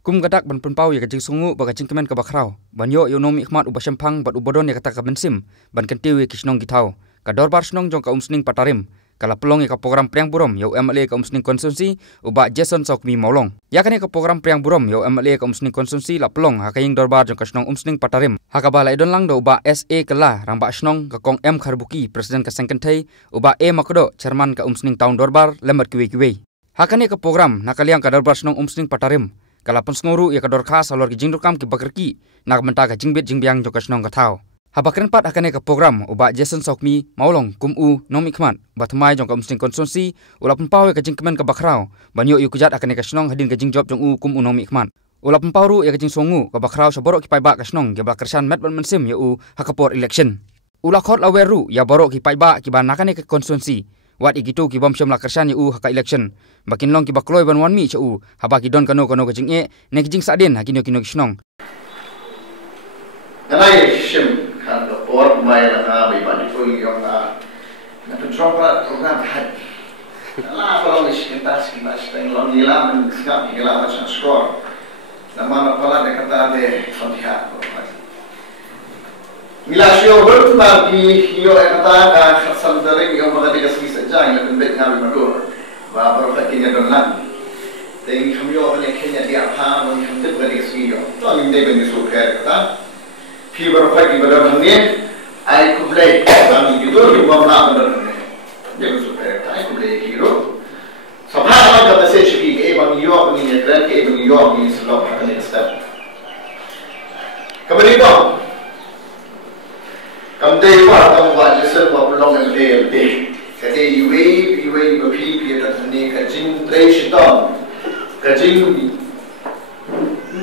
kum gadak ban penpau ya kajing sungu ba kajing kemen ka bakrau banyo yo nomi khmat u basempang bat u bodon ya kata ka bensim ban kentiu ya kisnong githau ka Dorbar Shnong Umsning Patarim kala pelong ka program Pdiang burom yo MLA ka umsning konsumsi u ba Jason Sokmi Maulong ya kan ka program Pdiang burom yo MLA ka umsning konsumsi la pelong ha kaying Dorbar jong ka Shnong Umsning Patarim ha ka bala idon lang do ba SA kala rang ba Shnong ka kong M Kharbuki presiden ka sengkenthai u ba E Makdo chairman ka umsning taun Dorbar lemat kiwe ha kan ka program nakaliang ka Dorbar Shnong Umsning Patarim kala pensnguru ya ka dorkas alor ki jingdukam ki bakerki nak menta ka jingbit jingbiang jong ka Shnong ka thau habakren pat akan ka program uba Jason Sokmi Maulong kum u nomi khmat batmai jong ka umsning konsumsi ula penpau ka jingkemen ka bakrau banyo yu kujat akan ka Shnong hadin ka jingjop jong u kum u nomi khmat ula penpau ya ka jing songu ka bakrau saborok ki paiba ka Shnong ya bakersan met ban mensim ya u hakapor election ula khot laweru ya borok ki paiba ki ban akan ka konsumsi wat igitu ki bom syam la kersan ya u haka election bakin long ki bakloi ban wan mi cha u habaki don kano ka jing e ne ki jing sadin hakino kino ki Shnong nalai shim kan the board mai la na bai ban tu yong na control program had la balong is tas ki mas teng long nila men skap nila mas score na mana pala de kata de sontia nila sio hurt ma ki yo kata ka khasal dare yo ma de kasi saja ina ben bet na madur ba baro ka kinya don lan teng khamyo ne kenya dia ha mo ni hande bari kasi yo to ni de ben su kata Fiber pagi pada hari I could play. Kami itu cuma nak benda. Jangan supaya I could play hero. Sampai orang kata saya cakap, bang yo ni nekran, bang yo ni sebab akan step. Kemudian kamu dewa kamu buat jasa buat pelong yang day. Kata iwe berpi dan ni kajing trace down, kajing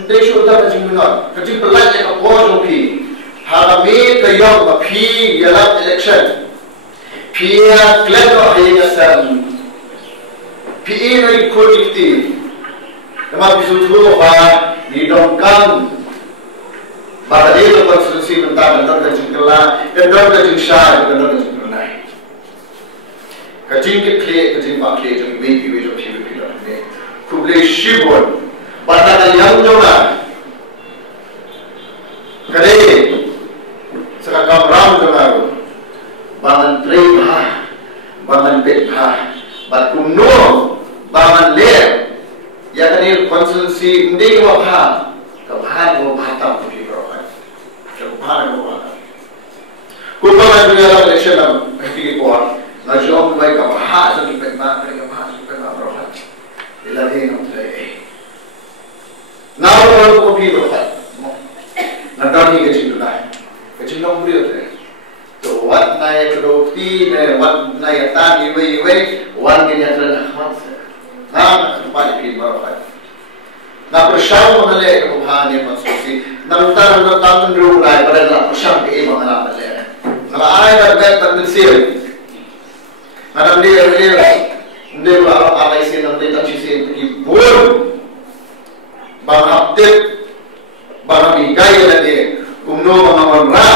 they should have a not. Kajing pelaj yang kapor pi. Harami kayong pi yalat election. Pia kleto ayah sam. Pi ini kodikti. Nama bisutu apa di dongkang. Pada dia konstitusi mentah dan kajing kelah, dan kajing syar, dan kajing kenai. Kajing kekle, kajing bakle, kajing wepi jom pi. Kuble shibon. Pada yang jona, kadai sekarang ram jona, bangan treba, bangan betha, batkuno, bangan ler, ya kadai konsensi ndi wabha, kabhan wabha tam puji berokat, kabhan wabha. Kumpulkan dunia election dalam hati kuat, najom baik kabha jadi betma, kabha berokat, ilahi nampai. Now we will be the fight. Not only getting to die. Getting long real. So what night roti, what night time iwe, one minute and a half. Now the people fight. Now Prasham on the leg of Hani Masusi, Namtan and the Thousand Room Rai, but I love Prasham came on the leg. Now I have bet but the seal. Madam Dear, never I say nothing that she said to keep born. Bang update, bang bigay na dia, umno mga manra,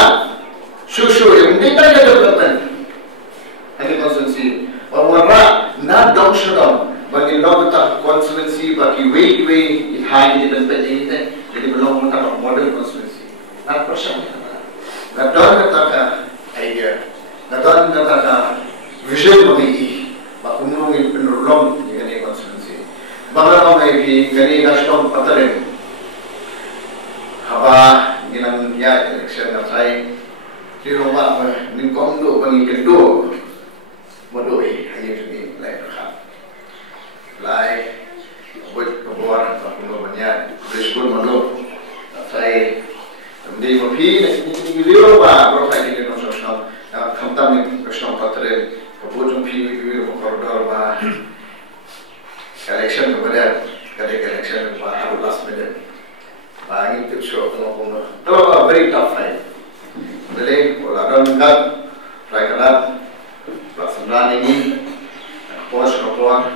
susu yung hindi tayo development. Ano constituency? Bang manra, na dong siya dong. Bang ino kita constituency, baki way, high din pwede ite, jadi belum kita model constituency. Na persian kita. Na dong kita ka idea, na dong kita ka vision bagi, bak umno yung penulong yung ganyan constituency. Bangga may gani Shnong Patarim. Haba ginang ya election na try. Diro ba ning komdo bangi kendo. Modoi hayo ni lai rakha. Lai buat kebuar tak kuno banyak. Beriskun modo. Try. Amdi mapi ni diro ba profile ni no social. Kamtam ni Shnong Patarim. Kebuat pi diro koridor ba. Election kepada election baru last minute. Bagi itu show kalau itu very tough fight. Jadi kalau ada enggak, try kerap, pelaksanaan ini, pos keluar,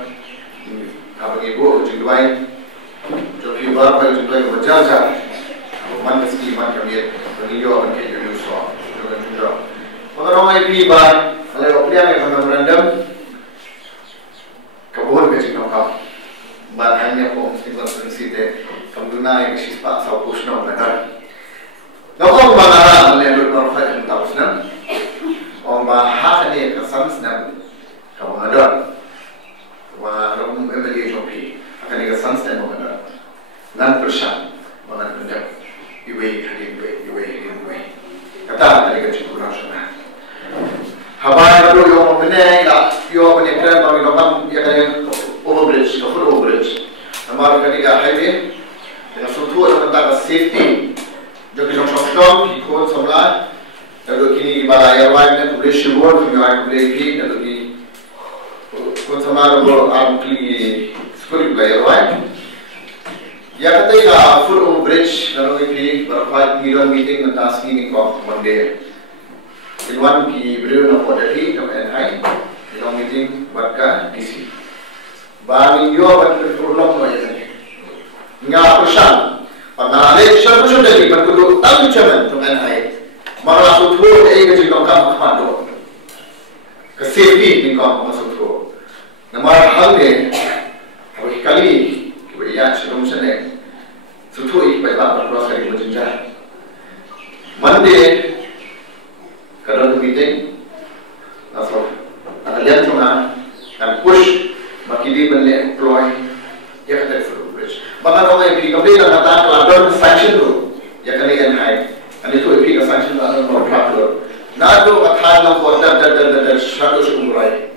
apa ibu judulnya, jadi baru judulnya berjalan, mana meski mana kami bagi jawab ke judul soal, judul. Kalau orang ini bar, kalau Pdiang yang memorandum, kabur ke Cina kau, bahannya pun tinggal sensite, kemudian naik ke sispa sau kusno benar. Ngomong mangara melelur korfat tahu senang. Om bahas ni kesan senang. Kau mengador. Warung MLA jopi akan ni kesan senang mengador. Nan persan mengan pendek. Iwe kata tadi kerja kurang sana. Habai baru yang mana lah, yang mana keren bagi orang yang kena overbridge, full overbridge. Nama kali highway, dengan suatu orang tentang safety. Jadi orang shopshop, ikut semula. Lalu kini balai airline dan boleh shibor, kami boleh pergi. Lalu ikut semula orang pergi sekolah balai airline. Ya kata full overbridge, lalu pergi berapa meeting tentang screening of Monday. Iwan ki beliau nak order di NI, kita meeting warga DC. Bagi yo buat problem macam ni. Enggak persan. Pangalih sudah dari berkudu tahu macam tu NI. Malah suatu ini kerja kau kamando. Kesehati ni kau masuk tu. Nama hal ni, hari kali ya sebelum sana. Suatu ini baiklah berdoa sekali berjenjang. Monday kalau tu meeting, asal kalian cuma kan push, maki dia benda employ, ya kata full-fledged. Bahkan orang yang pergi kembali dan kata kalau sanction tu, ya kali kan high, kan itu pergi ke sanction tu ada nomor berapa. Nah tu kata nak buat dan 100 umurai,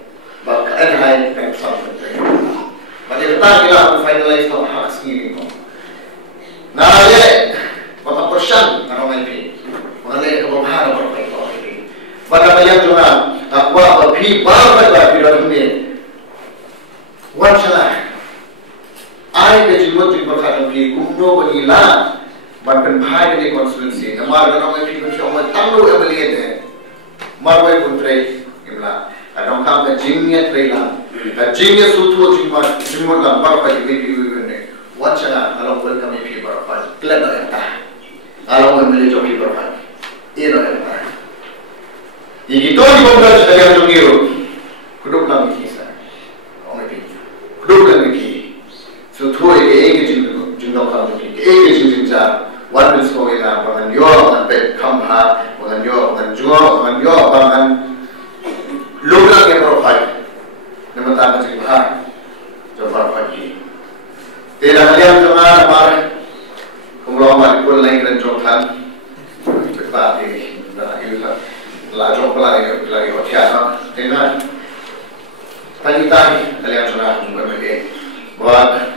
bahkan high kan sampai. Macam kita kita finalize tu hak sendiri tu. Nah ye, bahkan persen orang yang pergi, mengenai keberhasilan berapa. Maka kalian cuma aku api barat dalam ni. Wajah, I kejual jumpa kata pi kumno berilah, bahkan bahaya ni konstitusi. Nampak orang yang pi macam tamu MLA ni, marwai pun try, gimana? Kadang kadang jingnya try lah, jingnya suatu jumpa lah, berapa pi ni. Wajah, kalau boleh kami pi berapa, kelak ada yang kalau MLA joki berapa, ini ada yang Itu di bawah dari yang jungkir, kedua lang kisah, orang itu, kedua lang kisah, suatu yang jungkir kamu itu, yang jungkir, warna sekolah itu, bangan yo, bangan pet kamha, bangan yo, bangan jual, bangan yo, bangan luar yang berfait, nama tak macam apa, jawab pagi. Tidak kalian cuma nampak, kumpulan marikul lain dan jokan, cepat ini, dah itu. Lajong pelari hotiana, dengan tadi kalian sudah memilih buat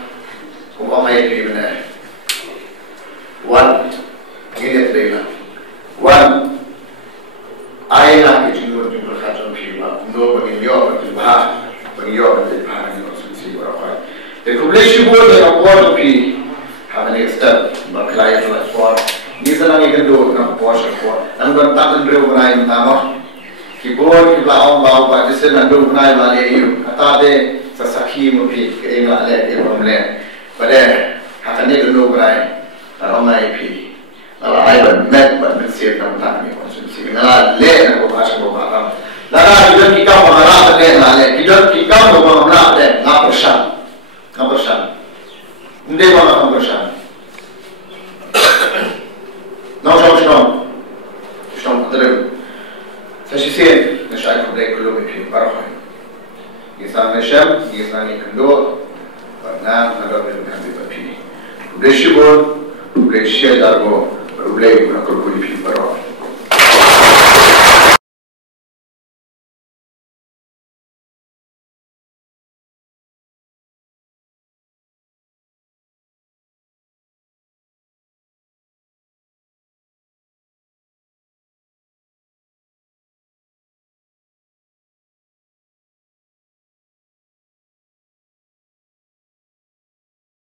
umpama ini benar. One, ini adalah one. Ayah jumur kajian firman, no bagi bahar ni sisi berapa. The publication board yang award pi, have an step, berkelai dalam sport. Ni senang ikan dua nak puasa kuat. Angkat tangan beri berai utama. Keyboard kita awam bawa jadi senang dua berai balik you. Kata de sesaki mungkin keenggak leh ilmu leh. Pada hati ni dua berai. Kalau mai pi, kalau ayat met bermesir dalam tangan ni konsumsi. Kalau leh nak puasa bawa. Lalu kita kita mengarah leh. Kita kita mengarah leh. Ngapersan. Inde mana ngapersan? Não Shnong Patarim. Saya sih, saya boleh keluar dari barang. Kita macam, kita ni kendo, karena ada benda yang kita pilih. Boleh shibor, boleh share darbo, boleh nak keluar dari barang.